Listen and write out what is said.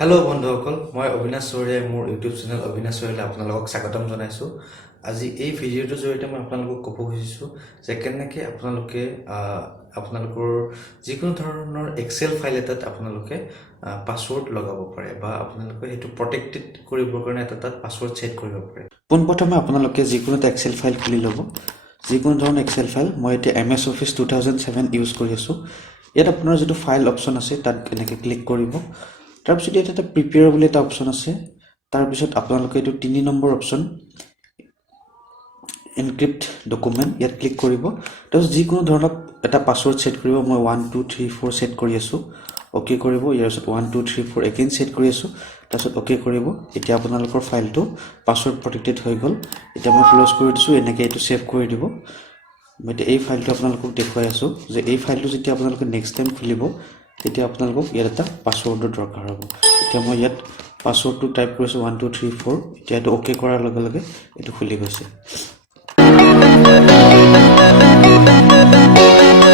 Hello' বন্ধুসকল, মই অবিনাশ চৌধুৰীয়ে মোৰ ইউটিউব চেনেল অবিনাশ চৌধুৰীলৈ আপোনালোকক স্বাগতম জনাইছোঁ। আজি এই ভিডিঅ'টোৰ জৰিয়তে মই আপোনালোকক ক'ব খুজিছোঁ যে কেনেকৈ আপোনালোকে আপোনালোকৰ যিকোনো ধৰণৰ এক্সেল ফাইল এটাত আপোনালোকে পাছৱৰ্ড লগাব পাৰে বা আপোনালোকে সেইটো প্ৰটেক্টেড কৰিবৰ কাৰণে এটা তাত পাছৱৰ্ড ছেট কৰিব পাৰে। পোনপ্ৰথমে আপোনালোকে যিকোনো এটা এক্সেল ফাইল খুলি ল'ব। যিকোনো ধৰণৰ এক্সেল ফাইল, মই এতিয়া MS Office 2007 ইউজ কৰি আছোঁ। ইয়াত আপোনাৰ যিটো ফাইল অপশ্যন আছে তাত এনেকৈ ক্লিক কৰিব। তাৰপিছত ইয়াত এটা প্ৰিপেয়াৰ বুলি এটা অপশ্যন আছে। তাৰপিছত আপোনালোকে এইটো 3 নম্বৰ অপশ্যন এনক্ৰিপ্ট ডকুমেণ্ট, ইয়াত ক্লিক কৰিব। তাৰপিছত যিকোনো ধৰণৰ এটা পাছৱৰ্ড ছেট কৰিব। মই 1 2 3 4 ছেট কৰি আছোঁ, অ'কে কৰিব। ইয়াৰ পিছত 1 2 3 4 এগেইন ছেট কৰি আছোঁ, তাৰপিছত অ'কে কৰিব। এতিয়া আপোনালোকৰ ফাইলটো পাছৱৰ্ড প্ৰটেক্টেড হৈ গ'ল। এতিয়া মই ক্ল'জ কৰি দিছোঁ। এনেকৈ এইটো ছেভ কৰি দিব। মই এতিয়া এই ফাইলটো আপোনালোকক দেখুৱাই আছোঁ যে এই ফাইলটো যেতিয়া আপোনালোকে নেক্সট টাইম খুলিব তেতিয়া আপোনালোকক ইয়াত এটা পাছৱৰ্ডৰ দৰকাৰ হ'ব। এতিয়া মই ইয়াত পাছৱৰ্ডটো টাইপ কৰিছোঁ 1 2 3 4। এতিয়া এইটো অ'কে কৰাৰ লগে লগে এইটো খুলি গৈছে।